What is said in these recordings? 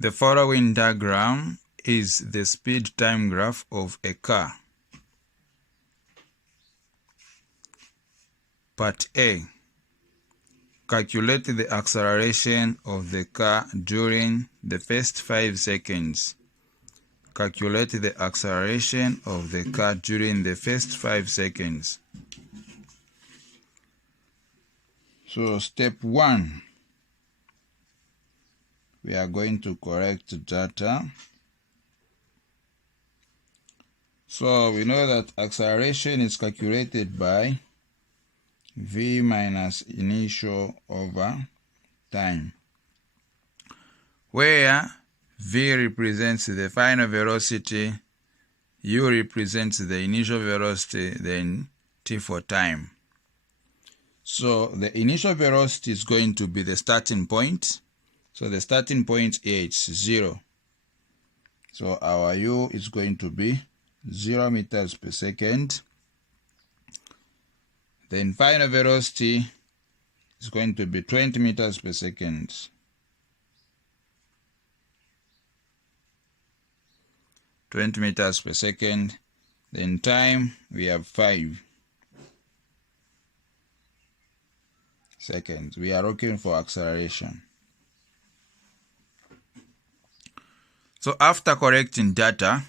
The following diagram is the speed time graph of a car. Part A. Calculate the acceleration of the car during the first 5 seconds. Calculate the acceleration of the car during the first 5 seconds. So step 1. We are going to correct data. So we know that acceleration is calculated by v minus initial over time, where v represents the final velocity, u represents the initial velocity, then t for time. So the initial velocity is going to be the starting point. So the starting point here is 0. So our u is going to be 0 meters per second. Then final velocity is going to be 20 meters per second. Then time, we have 5 seconds. We are looking for acceleration. So after correcting data,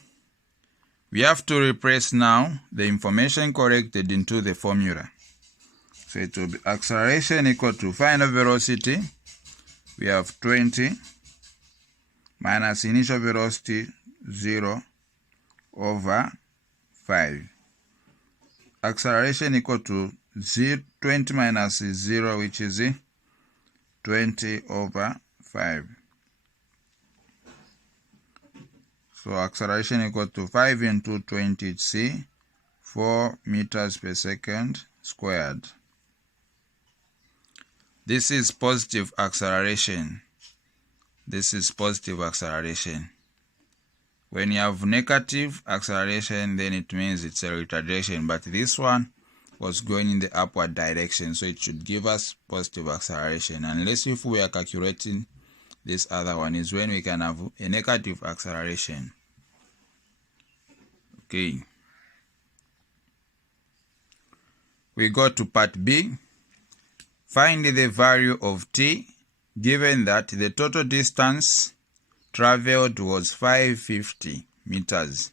we have to replace now the information corrected into the formula. So it will be acceleration equal to final velocity. We have 20 minus initial velocity 0 over 5. Acceleration equal to 20 minus 0, which is 20 over 5. So acceleration equal to 5 into 20, it's 4 meters per second squared. This is positive acceleration. This is positive acceleration. When you have negative acceleration, then it means it's a retardation. But this one was going in the upward direction, so it should give us positive acceleration. Unless if we are calculating this other one, is when we can have a negative acceleration. Okay. We go to part B. Find the value of t given that the total distance traveled was 550 meters.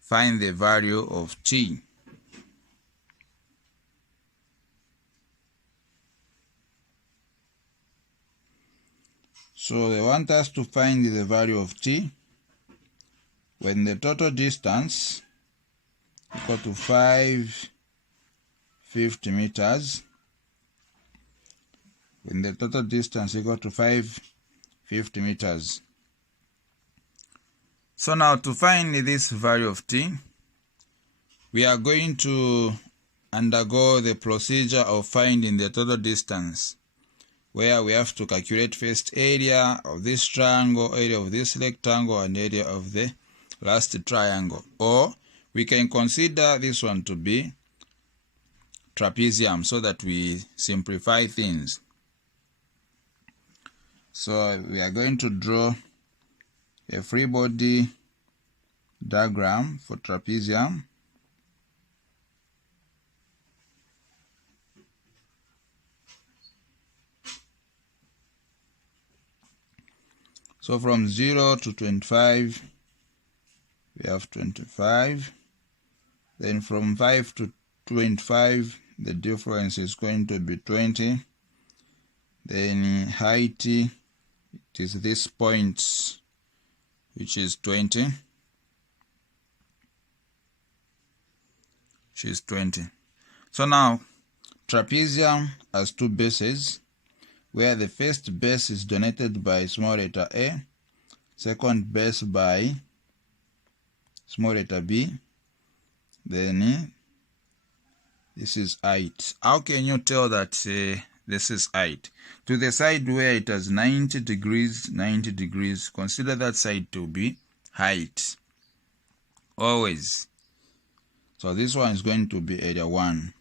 Find the value of t. So they want us to find the value of t when the total distance equal to 550 meters. When the total distance equal to 550 meters. So now to find this value of t, we are going to undergo the procedure of finding the total distance, where we have to calculate first area of this triangle, area of this rectangle, and area of the last triangle. Or we can consider this one to be trapezium so that we simplify things. So we are going to draw a free body diagram for trapezium. So from 0 to 25, we have 25. Then from 5 to 25, the difference is going to be 20. Then height, it is this point, which is 20. So now, trapezium has two bases, where the first base is donated by small letter a, second base by small letter b, then this is height. How can you tell that this is height? To the side where it has 90 degrees, consider that side to be height. Always. So this one is going to be area 1.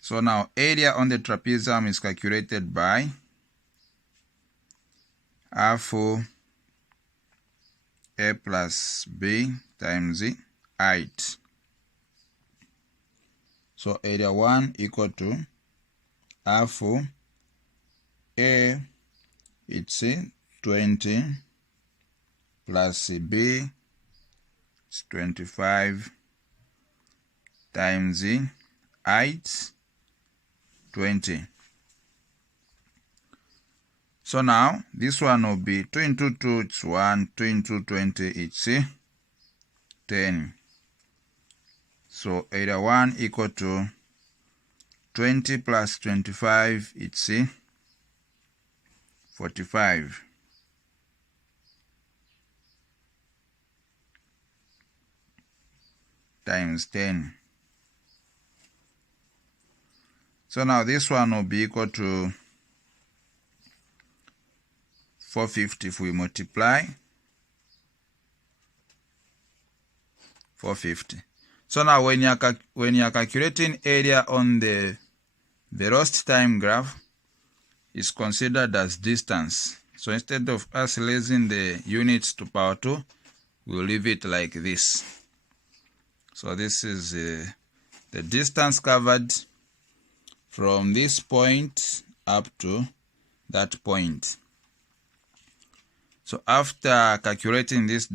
So now area on the trapezium is calculated by half A plus B times height. So area 1 equal to half A, it's 20, plus B, it's 25, times height, 20. So now this one will be 2 into 2, it's 1, 2 into 20, it's 10. So area 1 equal to 20 plus 25, it's 45. Times 10. So now this one will be equal to 450 if we multiply 450. So now when you are calculating area on the velocity time graph, is considered as distance. So instead of us raising the units to power 2, we'll leave it like this. So this is the distance covered from this point up to that point. So after calculating this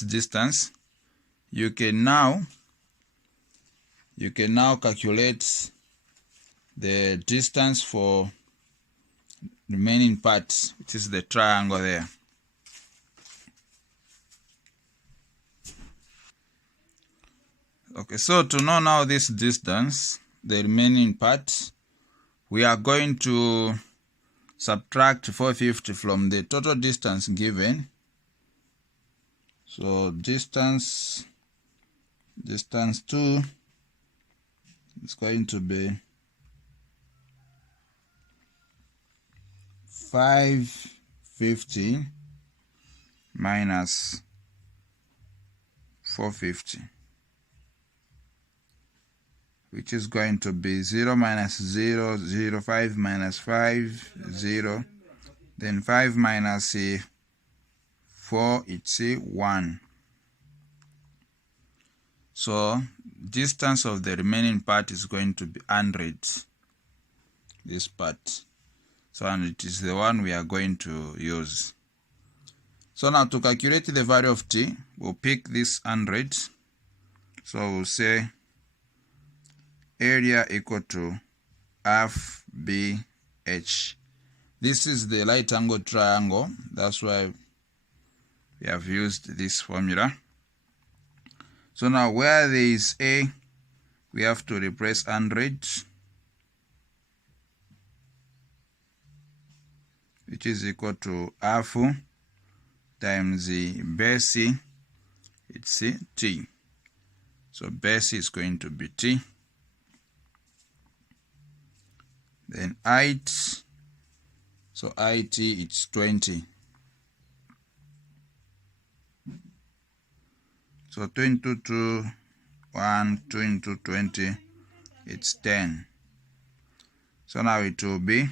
distance, you can now calculate the distance for remaining part, which is the triangle there. Okay, so to know now this distance, the remaining part, we are going to subtract 450 from the total distance given. So distance 2 is going to be 550 minus 450, which is going to be 0 minus 0, 0, 5 minus 5, 0, then 5 minus 4, it's 1. So distance of the remaining part is going to be 100, this part. So and it is the one we are going to use. So now to calculate the value of t, we'll pick this 100. So we'll say area equal to half BH. This is the right angle triangle. That's why we have used this formula. So now where there is A, we have to replace 100, which is equal to half times the base, it's T. So base is going to be T. Then height, so height it's 20. So 2 into 2, 1, 2 into 20, it's 10. So now it will be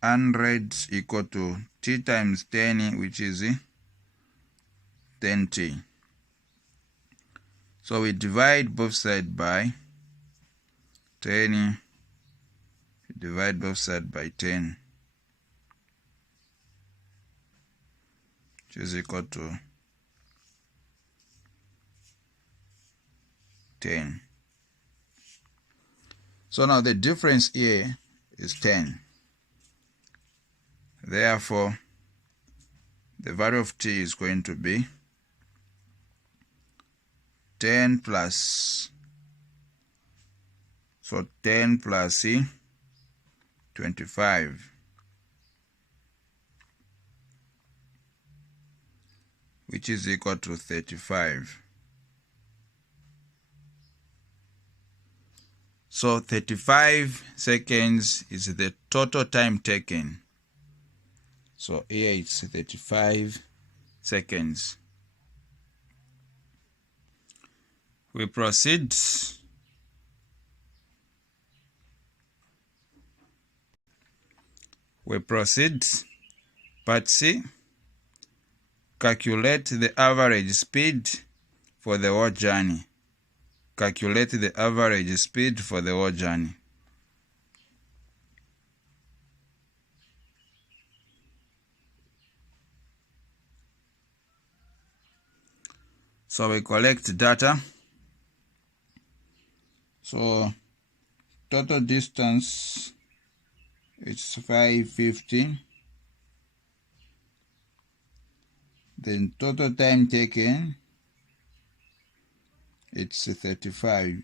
100 equal to T times 10, which is 10T. So we divide both sides by 10. We divide both sides by 10, which is equal to 10. So now the difference here is 10. Therefore, the value of t is going to be 10 plus, so 10 plus 25, which is equal to 35. So 35 seconds is the total time taken. So here it's 35 seconds. We proceed. Part C, calculate the average speed for the whole journey. Calculate the average speed for the whole journey. So we collect data. So total distance, it's 550. Then total time taken, it's 35.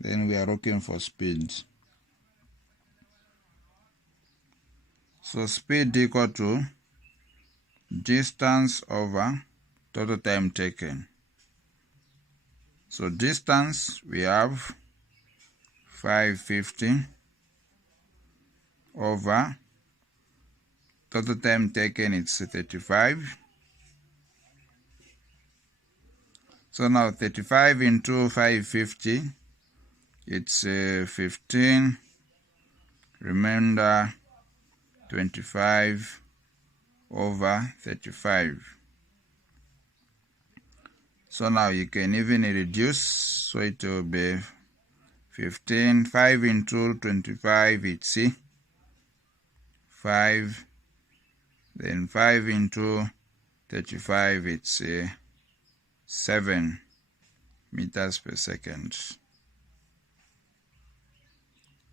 Then we are looking for speed. So speed equal to distance over total time taken. So distance, we have 550 over total time taken, it's 35. So now 35 into 550, it's 15, remainder 25 over 35. So now you can even reduce, so it will be 15, 5 into 25, it's 5, then 5 into 35, it's 7 meters per second.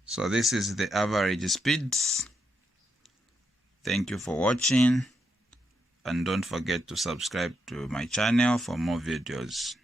So this is the average speed. Thank you for watching, and don't forget to subscribe to my channel for more videos.